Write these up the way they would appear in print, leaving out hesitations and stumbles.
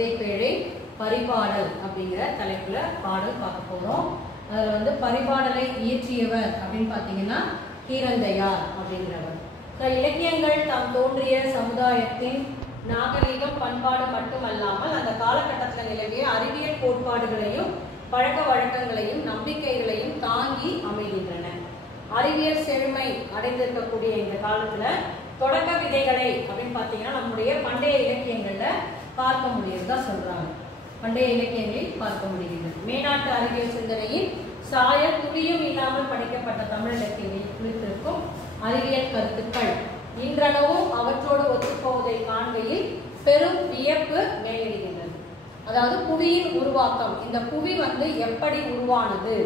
கவிதை பேழை பரிபாடல் அப்படிங்கிற தலைப்புல பாடல் பார்க்க போறோம். அதுல வந்து பரிபாடலை இயற்றியவர் அப்படின்னு பார்த்தீங்கன்னா கீரந்தையார் அப்படிங்கிறவர். இலக்கியங்கள் தாம் தோன்றிய சமுதாயத்தின் நாகரிகம் பண்பாடு மட்டுமல்லாமல் அந்த காலகட்டத்தில் நிலவிய அறிவியல் கோட்பாடுகளையும் பழக்க வழக்கங்களையும் நம்பிக்கைகளையும் தாங்கி அமைகின்றன. அறிவியல் செழுமை அடைந்திருக்கக்கூடிய இந்த காலத்துல தொடக்க விதைகளை அப்படின்னு பார்த்தீங்கன்னா நம்முடைய பண்டைய இலக்கியங்கள்ல பார்க்க முடியுதுதா சொல்றாங்க. பண்டைய இலக்கியங்களில் பார்க்க முடிகிறது. மேனாட்டு அறிவியல் சிந்தனையின் சாய துளியும் இல்லாமல் படிக்கப்பட்ட தமிழ் இலக்கியங்களில் குறித்திருக்கும் அறிவியல் கருத்துக்கள் இன்றளவும் அவற்றோடு ஒத்துப்போவதை காண்கையில் பெரும் வியப்பு மேலிடுகின்றது. அதாவது புவியின் உருவாக்கம், இந்த புவி வந்து எப்படி உருவானது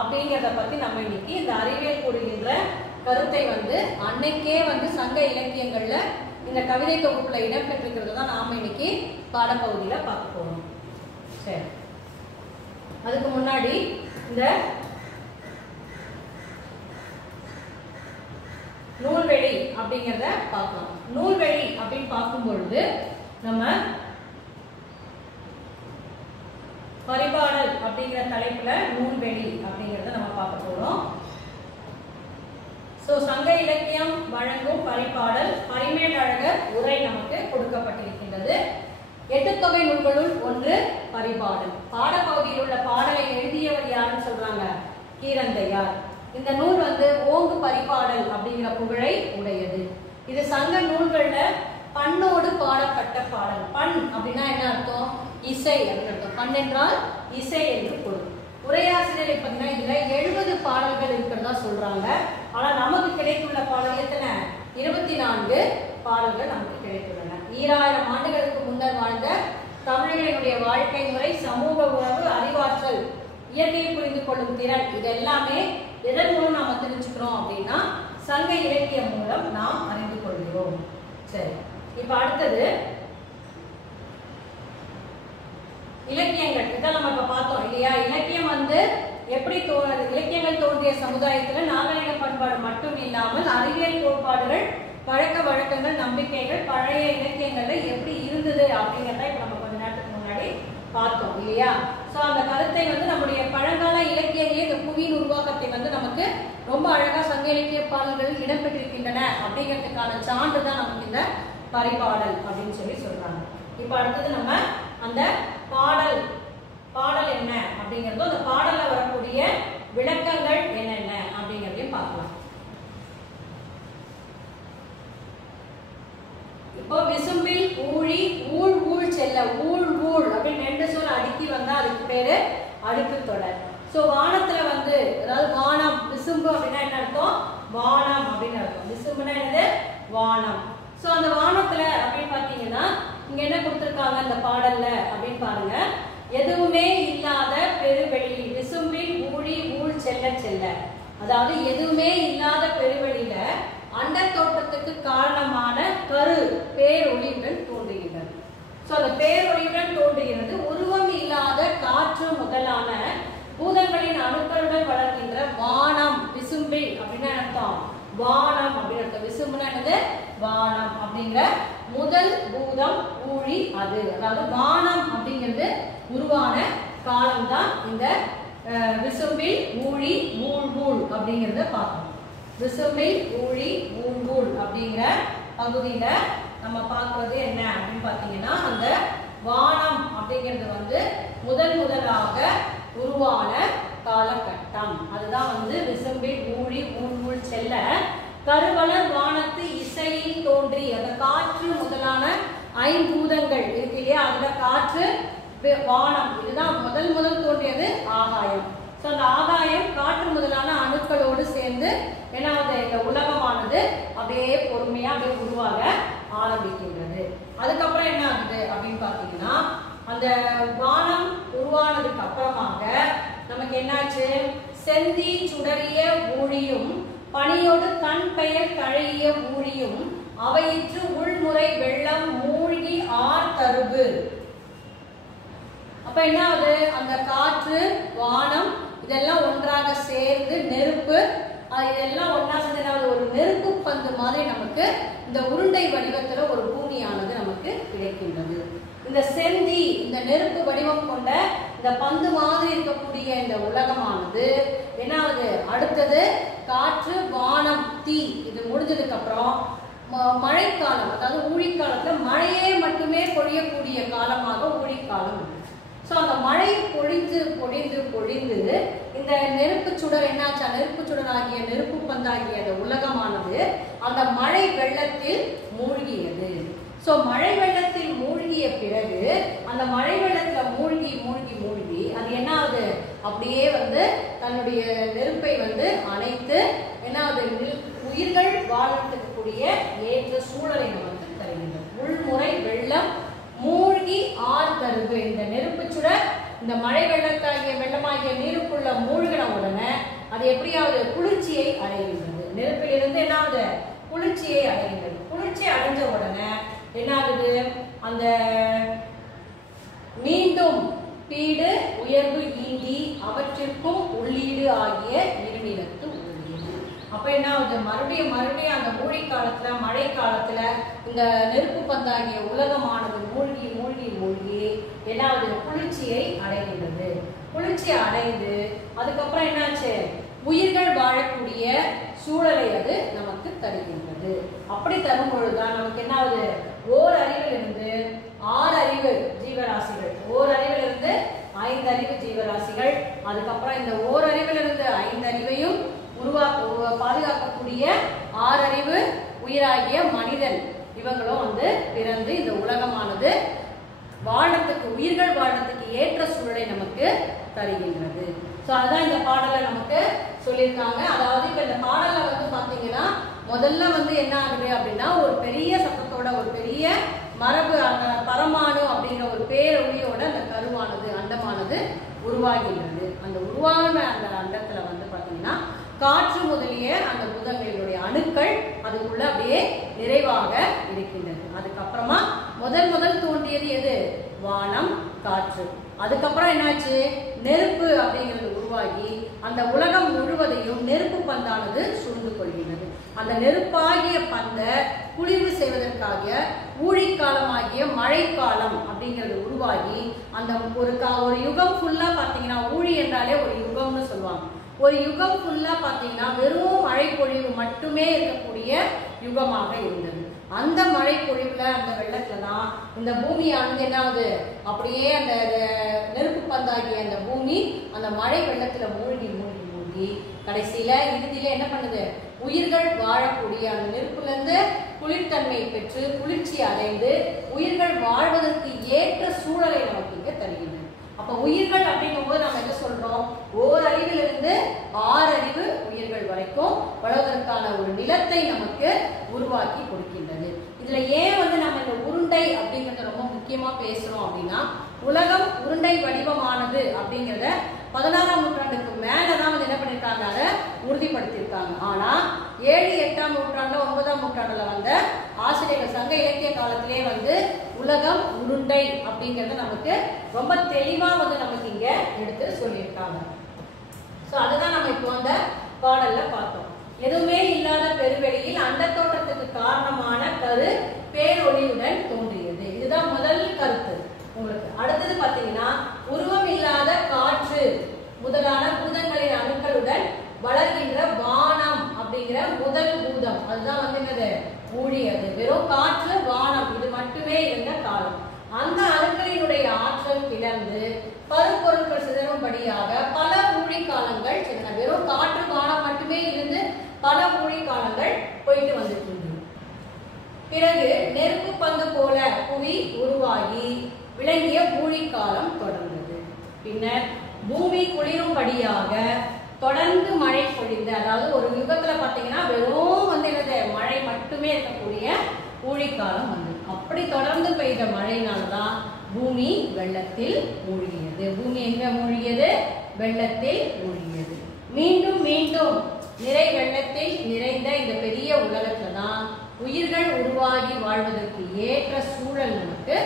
அப்படிங்கிறத பத்தி நம்ம இன்னைக்கு இந்த அறிவியல் கூறுகின்ற கருத்தை வந்து அன்னைக்கே வந்து சங்க இலக்கியங்கள்ல இந்த கவிதை தொகுப்புல இடம்பெற்றிருக்கிறது தான் நாம இன்னைக்கு பாடப்பகுதியில பார்க்க போறோம். சரி, அதுக்கு முன்னாடி இந்த நூல்வெளி அப்படிங்கிறத பார்க்கலாம். நூல்வெளி அப்படின்னு பார்க்கும் பொழுது நம்ம பரிபாடல் அப்படிங்கிற தலைப்புல நூல்வெளி அப்படிங்கிறத நம்ம பார்க்க போறோம். சங்க இலக்கியம் வழங்கும் பரிபாடல் பரிமேலழகர் உரை நமக்கு கொடுக்கப்பட்டிருக்கின்றது. 8 தொகை நூல்களுள் ஒன்று பரிபாடல். பாடப்பகுதியில் உள்ள பாடலை எழுதியவர் யாருன்னு சொல்றாங்க? கீரந்தையார். இந்த நூல் வந்து ஓங்கு பரிபாடல் அப்படிங்கிற புகழை உடையது. இது சங்க நூல்கள்ல பண்ணோடு பாடப்பட்ட பாடல். பண் அப்படின்னா என்ன அர்த்தம்? இசை அப்படின்னு அர்த்தம். பண் என்றால் இசை என்று பொருள். உரையாசிரியரை பார்த்தீங்கன்னா இதுல 70 பாடல்கள் இருக்கிறதா சொல்றாங்க. ஆனா நமக்கு கிடைத்துள்ள பாடல் எத்தனை? 24 பாடல்கள் நமக்கு கிடைத்துள்ளன. 2000 ஆண்டுகளுக்கு முன்னர் வாழ்ந்த தமிழர்களுடைய வாழ்க்கை முறை, சமூக உறவு, அறிவாற்றல், இயற்கையை புரிந்து கொள்ளும் திறன், இது எல்லாமே எதன் மூலம் நாம தெரிஞ்சுக்கிறோம் அப்படின்னா சங்க இலக்கியம் மூலம் நாம் அறிந்து கொள்கிறோம். சரி, இப்ப அடுத்தது இலக்கியங்கள். இதான் நம்ம இப்ப பார்த்தோம் இல்லையா? இலக்கியம் வந்து எப்படி இலக்கியங்கள் தோன்றிய சமுதாயத்துல நாகரிக பண்பாடு மட்டும் இல்லாமல் அறிவியல் கோட்பாடுகள், பழக்க வழக்கங்கள், நம்பிக்கைகள் பழைய இலக்கியங்கள்ல எப்படி இருந்தது அப்படிங்கிறத இப்ப நம்ம கொஞ்ச நேரத்துக்கு முன்னாடி பார்த்தோம் இல்லையா? சோ அந்த கருத்தை வந்து நம்முடைய பழங்கால இலக்கியங்களே இந்த புவியின் உருவாக்கத்தை வந்து நமக்கு ரொம்ப அழகா சங்க இலக்கிய பாடல்களில் இடம்பெற்றிருக்கின்றன அப்படிங்கிறதுக்கான சான்று தான் நமக்கு இந்த பரிபாடல் அப்படின்னு சொல்றாங்க. இப்ப அடுத்தது நம்ம அந்த பாடல் என்ன அப்படிங்கிறதோ அந்த பாடல்ல வரக்கூடிய விளக்கங்கள் என்னென்ன அப்படிங்கிறதையும் பார்க்கலாம். இப்போ விசும்பில் ஊழி ஊழ் ஊழ் செல்ல, ஊழ் ஊழ் அப்படின்னு 2 சொல் அடுக்கி வந்தா அதுக்கு பேரு அடுக்கு தொடர். சோ வானத்துல வந்து, அதாவது வானம், விசும்பு அப்படின்னா என்ன அர்த்தம்? வானம் அப்படின்னு அர்த்தம். விசும்புனா என்னது? வானம். சோ அந்த வானத்துல அப்படின்னு பாத்தீங்கன்னா இங்க என்ன கொடுத்திருக்காங்க இந்த பாடல்ல அப்படின்னு பாருங்க. எதுவுமே இல்லாத பெருவெளி, விசும்பில் ஊழி ஊழ் செல்ல செல்ல, அதாவது எதுவுமே இல்லாத பெருவெளியில அண்ட தோற்றத்துக்கு காரணமான கரு பேரொளியுடன் தோன்றுகிறது. சோ அந்த பேரொளியுடன் தோன்றுகிறது. உருவம் இல்லாத காற்று முதலான பூதங்களின் அணுக்களுடன் வளர்கின்ற வானம், விசும்பில் அப்படின்னா அர்த்தம் வானம் அப்படின்னு அர்த்தம். விசும்புனா என்னது? வானம். அப்படிங்கிற முதல் பூதம் ஊழி அது, அதாவது வானம் அப்படிங்கிறது உருவான காலம் தான் இந்த விசும்பில் ஊழி ஊழ் ஊழ் அப்படிங்கிறத பார்க்கணும். விசும்பில் ஊழி ஊழ் ஊழ் அப்படிங்கிற பகுதியில நம்ம பார்க்கறது என்ன அப்படின்னு பாத்தீங்கன்னா அந்த வானம் அப்படிங்கிறது வந்து முதலாக உருவான காலகட்டம். அதுதான் வந்து விசும்பில் ஊழி ஊழ் ஊழ் செல்ல கருவளர் வானத்து இசையில் தோன்றி, அந்த காற்று முதலான 5 பூதங்கள் இருக்கு இல்லையா? அதுல காற்று, வானம், இதுதான் முதல் தோன்றியது ஆகாயம். சோ அந்த ஆகாயம் காற்று முதலான அணுக்களோடு சேர்ந்து என்னாவது இந்த உலகமானது அப்படியே பொறுமையா அப்படியே உருவாக ஆரம்பிக்கின்றது. அதுக்கப்புறம் என்ன ஆகுது அப்படின்னு பாத்தீங்கன்னா அந்த வானம் உருவானதுக்கு அப்புறமாக நமக்கு என்னாச்சு? செந்தி சுடறிய ஊழியும் பணியோடு தன் பெயர் தழைய ஊழியும் அவையிற்று உள்முறை வெள்ளம் மூழ்கி ஆர் தருவு. அப்ப என்ன ஆகுது? அந்த காற்று, வானம் இதெல்லாம் ஒன்றாக சேர்ந்து நெருப்பு, இதெல்லாம் ஒன்றா சேர்ந்து ஒரு நெருப்பு பந்து மாதிரி நமக்கு இந்த உருண்டை வடிவத்துல ஒரு பூமியானது நமக்கு கிடைக்கின்றது. இந்த செந்தி, இந்த நெருப்பு வடிவம் கொண்ட இந்த பந்து மாதிரி இருக்கக்கூடிய இந்த உலகமானது என்னாவது அடுத்தது காற்று, வானம், தீ இது முடிஞ்சதுக்கு அப்புறம் மழைக்காலம், அதாவது ஊழிக்காலத்துல மழையே மட்டுமே பொழியக்கூடிய காலமாக ஊழிக்காலம். ஸோ அந்த மழை பொழிந்து பொழிந்து பொழிந்து இந்த நெருப்பு சுடர் என்னாச்சா, நெருப்பு சுடராகிய நெருப்பு பந்தாகிய அந்த உலகமானது அந்த மழை வெள்ளத்தில் மூழ்கியது. ஸோ மழை வெள்ளத்தில் மூழ்கிய பிறகு அந்த மழை வெள்ளத்துல மூழ்கி மூழ்கி மூழ்கி அது என்னாவது அப்படியே தன்னுடைய நெருப்பை அணைத்து என்னாவது உயிர்கள் வாழ்க்கக்கூடிய ஏற்ற சூழலை நமக்கு தருகின்றது. உள்முறை வெள்ளம் மூழ்கி ஆர் தருவு. இந்த நெருப்பு சுடர் இந்த மழை வெள்ளத்தாகிய வெள்ளமாகிய நீருக்குள்ள மூழ்கின உடனே அது எப்படியாவது குளிர்ச்சியை அடைகின்றது. நெருப்பிலிருந்து என்னாவது குளிர்ச்சியை அடைகின்றது. குளிர்ச்சி அடைஞ்ச உடனே என்னாகுது, அந்த மீண்டும் பீடு உயர்வு ஈண்டி அவற்றிற்கும் உள்ளீடு ஆகிய இருநிலத்து உள்ளது. அப்ப என்ன ஆகுது, மறுபடியும் அந்த மூழ்கி காலத்துல மழை காலத்துல இந்த நெருப்பு பந்தாகிய உலகமானது மூழ்கி மூழ்கி மூழ்கி என்னாவது குளிர்ச்சியை அடைகின்றது. குளிர்ச்சி அடைந்து அதுக்கப்புறம் என்னாச்சு, உயிர்கள் வாழக்கூடிய சூழலை அது நமக்கு தருகின்றது. அப்படி தரும் பொழுதுதான் நமக்கு என்னாவது, ஓர் அறிவிலிருந்து 6 அறிவு ஜீவராசிகள், ஓர் அறிவிலிருந்து 5 அறிவு ஜீவராசிகள், அதுக்கப்புறம் இந்த ஓர் அறிவிலிருந்து 5 அறிவையும் பாதுகாக்கக்கூடிய 6 அறிவு உயிராகிய மனிதன், இவங்களும் பிறந்து இந்த உலகமானது வாழத்துக்கு, உயிர்கள் வாழத்துக்கு ஏற்ற சூழலை நமக்கு தருகின்றது. ஸோ அதுதான் இந்த பாடலை நமக்கு சொல்லியிருக்காங்க. அதாவது இப்போ இந்த பாடலை பார்த்தீங்கன்னா முதல்ல என்ன ஆகுது அப்படின்னா, ஒரு பெரிய சத்தத்தோட ஒரு பெரிய மரபு அந்த பரமாணு அப்படிங்கிற ஒரு பேரொழியோட அந்த கருவானது அண்டமானது உருவாகின்றது. அந்த உருவான அந்த அண்டத்துல பார்த்தீங்கன்னா காற்று முதலிய அந்த பூதங்களினுடைய அணுக்கள் அதுக்குள்ள அப்படியே நிறைவாக இருக்கின்றது. அதுக்கப்புறமா முதல் தோன்றியது எது, வானம், காற்று. அதுக்கப்புறம் என்னாச்சு, நெருப்பு அப்படிங்கிறது உருவாகி அந்த உலகம் முழுவதையும் நெருப்பு பந்தானது சூழ்ந்து கொள்கின்றது. அந்த நெருப்பாகிய பந்தை குளிர்வு செய்வதற்காக ஊழிக்காலமாகிய மழைக்காலம் அப்படிங்கிறது உருவாகி அந்த ஒரு யுகம் ஃபுல்லா பார்த்தீங்கன்னா, ஊழி என்றாலே ஒரு யுகம்னு சொல்லுவாங்க. ஒரு யுகம் ஃபுல்லா பார்த்தீங்கன்னா வெறும் மழை பொழிவு மட்டுமே இருக்கக்கூடிய யுகமாக இருந்தது. அந்த மழை பொழிவுல அந்த வெள்ளத்துல தான் இந்த பூமியானது என்னாவது அப்படியே அந்த நெருப்பு பந்தாகிய அந்த பூமி அந்த மழை வெள்ளத்துல மூழ்கி மூழ்கி மூழ்கி கடைசியில இறுதியில என்ன பண்ணுது, உயிர்கள் வாழக்கூடிய அந்த நெருப்புல இருந்து குளிர்தன்மை பெற்று குளிர்ச்சி அடைந்து உயிர்கள் வாழ்வதற்கு ஏற்ற சூழலை நமக்கு இங்க தருகின்றன. அப்ப உயிர்கள் அப்படிங்கும் போது நம்ம என்ன சொல்றோம், ஓர் அறிவிலிருந்து 6 அறிவு உயிர்கள் வரைக்கும் வளர்வதற்கான ஒரு நிலத்தை நமக்கு உருவாக்கி கொடுக்கின்றது. இதுல ஏன் நம்ம இந்த உருண்டை அப்படிங்கறத ரொம்ப முக்கியமா பேசுறோம் அப்படின்னா, உலகம் உருண்டை வடிவமானது அப்படிங்கிறத 16ஆம் நூற்றாண்டுக்கு மேலதான் என்ன பண்ணிருக்காங்க, அதை உறுதிப்படுத்தியிருக்காங்க. ஆனா 7, 8ஆம் நூற்றாண்டுல 9ஆம் நூற்றாண்டுல வந்த ஆசிரியர்கள் சங்க இலக்கிய காலத்திலே உலகம் உருண்டை அப்படிங்கறத நமக்கு ரொம்ப தெளிவா நமக்கு இங்க எடுத்து சொல்லியிருக்காங்க. சோ அதுதான் நம்ம இப்போ அந்த பாடல்ல பார்த்தோம். எதுவுமே இல்லாத பெருவெளியில் அண்டத்தோட்டத்துக்கு காரணமான கரு பேரொளியுடன் தோன்றியது. இதுதான் முதல் கருத்து உங்களுக்கு. அடுத்தது பாத்தீங்கன்னா, உருவம் இல்லாத காற்று முதலான பூதங்களின் அணுக்களுடன் வளர்கின்ற வானம் அப்படிங்கிற முதல் பூதம், அதுதான் என்னது, ஊழியது. வெறும் காற்று வானம் இது மட்டுமே இருந்த காலம். அந்த அணுக்களினுடைய ஆற்றல் கிளர்ந்து பருப்பொருட்கள் சிதறும்படியாக பல ஊழி காலங்கள் சென்றன. வெறும் காற்று வானம் மட்டுமே இருந்து பல ஊழி காலங்கள் போயிட்டு வந்துட்டு இருந்தது. பிறகு நெருப்பு பந்து போல புவி உருவாகி விளங்கிய ஊழி காலம் தொடர்ந்தது. பின்னர் பூமி குளிரும்படியாக தொடர்ந்து மழை பொழிந்த, அதாவது ஒரு யுகத்துல பாத்தீங்கன்னா வெறும் மழை மட்டுமே இருக்கக்கூடிய ஊழிக்காலம் வந்தது. அப்படி தொடர்ந்து பெய்த மழையினால்தான் பூமி வெள்ளத்தில் மூழ்கியது. பூமி எங்க மூழ்கியது, வெள்ளத்தில் மூழ்கியது. மீண்டும் மீண்டும் நிறை வெள்ளத்தில் நிறைந்த இந்த பெரிய உலகத்துல தான் உயிர்கள் உருவாகி வாழ்வதற்கு ஏற்ற சூழல் நமக்கு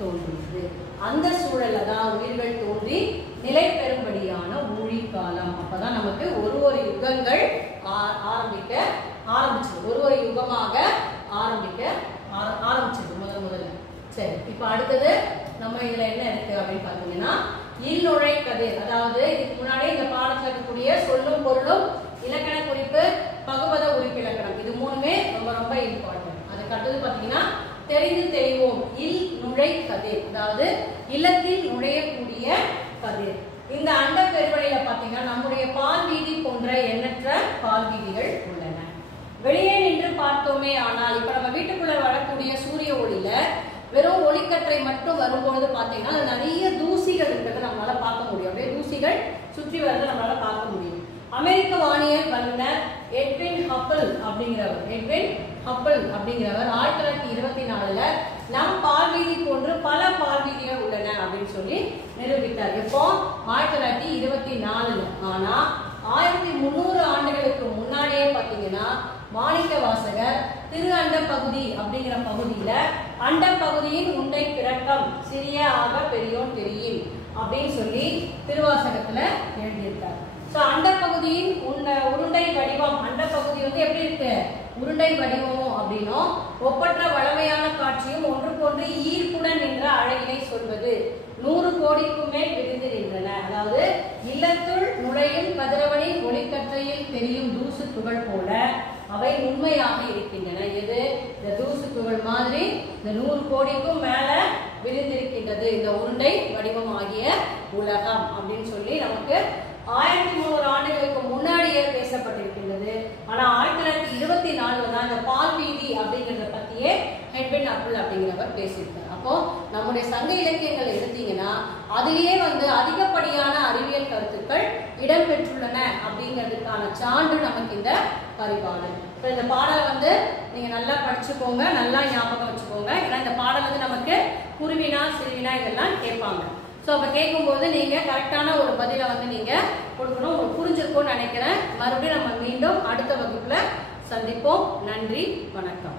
தோன்றியது. அந்த சூழல்ல தான் உயிர்கள் தோன்றி நிலை பெறும்படியான ஊழிக்காலம். அப்பதான் நமக்கு ஒரு யுகங்கள் ஆரம்பிச்சது. ஒரு யுகமாக ஆரம்பிச்சது முதல்ல. சரி, இப்ப அடுத்தது நம்ம இதுல என்ன இருக்கு அப்படின்னு பாத்தீங்கன்னா இல்நுழை கதிர். அதாவது இதுக்கு முன்னாடி இந்த பாடத்துல இருக்கக்கூடிய சொல்லும் பொருளும் இலக்கண குறிப்பு பகுபத உறுப்பிலக்கணம் இது மூணுமே ரொம்ப ரொம்ப இம்பார்ட்டன்ட். அதுக்கு அடுத்தது பாத்தீங்கன்னா தெரிந்து தெளிவோம் இல் நுழை கதிர். அதாவது இல்லத்தில் நுழையக்கூடிய கதிர். இந்த அண்ட பெருவெளியில பாத்தீங்கன்னா நம்முடைய பால் வீதி போன்ற எண்ணற்ற பால் வீதிகள் உள்ளன. வெளியே நின்று பார்த்தோமே ஆனால் இப்ப நம்ம வீட்டுக்குள்ள வரக்கூடிய சூரிய ஒளியில வெறும் ஒளிக்கற்றை மட்டும் வரும்பொழுது பாத்தீங்கன்னா நிறைய தூசிகள் இருக்கிறத நம்மளால பார்க்க முடியும். அப்படியே தூசிகள் சுற்றி வரதை நம்மளால பார்க்க முடியும். அமெரிக்க வானியல் வல்லுநர் எட்வின் ஹப்பிள் அப்படிங்கிறவர் 1924 நம் பால்வீதி போன்று பல பால்வீதிகள் உள்ளன அப்படின்னு சொல்லி நிரூபித்தார். எப்போ 1924. ஆனா 1300 ஆண்டுகளுக்கு முன்னாடியே பாத்தீங்கன்னா மாணிக்க வாசகர் திரு அண்ட பகுதி அப்படிங்கிற பகுதியில அண்ட பகுதியின் உண்டை பிறக்கம் சிறிய ஆக பெரியோன் தெரியும் அப்படின்னு சொல்லி திருவாசகத்துல எழுதியிருக்கார். சோ அண்ட பகுதியின் உருண்டை வடிவம், அண்ட பகுதி எப்படி இருக்கு உருண்டை வடிவமும் அப்படின்னும் ஒப்பற்ற வளமையான காட்சியும் ஒன்றுக்கொன்று ஈர்ப்புடன் நின்ற அழகினை சொல்வது 100 கோடிக்கும் மேல் விரிந்து நின்றன. அதாவது இல்லத்துள் நுழையும் கதிரவனின் ஒளிக்கற்றையில் தெரியும் தூசு துகள் போல அவை உண்மையாக இருக்கின்றன. எது இந்த தூசு துகள் மாதிரி இந்த 100 கோடிக்கும் மேல விரிந்திருக்கின்றது இந்த உருண்டை வடிவம் ஆகிய உலகம் அப்படின்னு சொல்லி நமக்கு 1300 ஆண்டுகளுக்கு முன்னாடியே பேசப்பட்டிருக்கின்றது. ஆனா 1924 தான் இந்த பால்வீதி அப்படிங்கறத பத்தியே எட்வின் ஹப்பிள் அப்படிங்கிறவர் பேசியிருக்கார். அப்போ நம்முடைய சங்க இலக்கியங்கள் எடுத்தீங்கன்னா அதுலயே அதிகப்படியான அறிவியல் கருத்துக்கள் இடம்பெற்றுள்ளன அப்படிங்கிறதுக்கான சான்று நமக்கு இந்த பரிபாடல். இப்போ இந்த பாடலை நீங்க நல்லா படிச்சுக்கோங்க, நல்லா ஞாபகம் வச்சுக்கோங்க. ஏன்னா இந்த பாடல் நமக்கு குருவினா சிறுவினா இதெல்லாம் கேட்பாங்க. ஸோ அப்போ கேட்கும்போது நீங்கள் கரெக்டான ஒரு பதிலை நீங்கள் கொடுக்கணும். உங்களுக்கு புரிஞ்சிருக்கும்னு நினைக்கிறேன். மறுபடியும் நம்ம மீண்டும் அடுத்த வகுப்பில் சந்திப்போம். நன்றி, வணக்கம்.